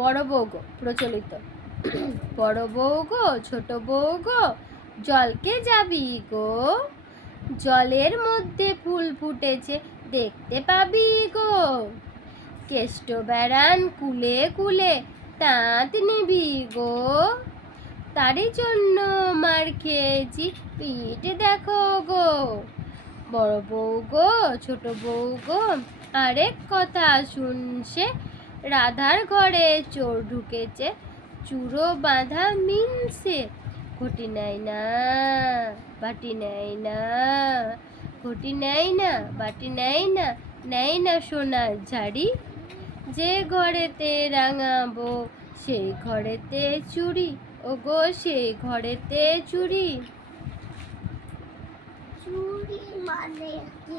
বড় বউ গো প্রচলিত। বড় বউ গো ছোট বউ গো জলকে যাবি গো, জলের মধ্যে ফুল ফুটেছে দেখতে পাবি গো, কেষ্ট বেড়ান কুলে কুলে তাঁত নিবি গো, তারই জন্য মার খেয়েছি পিঠ দেখো গো। বড় বউ গো ছোট বউ গো আরেক কথা শুনছে, রাধার ঘরে চোর ঢুকেছে চুরো বাঁধা মিনসে, ঘটি নেয় না বাটি নেয় না, ঘটি নেয় না বাটি নেয় না, নেয় না সোনার ঝাড়ি, যে ঘরেতে রাঙাবো সেই ঘরেতে চুরি, ওগো সেই ঘরেতে চুরি। চুরি মানে কি?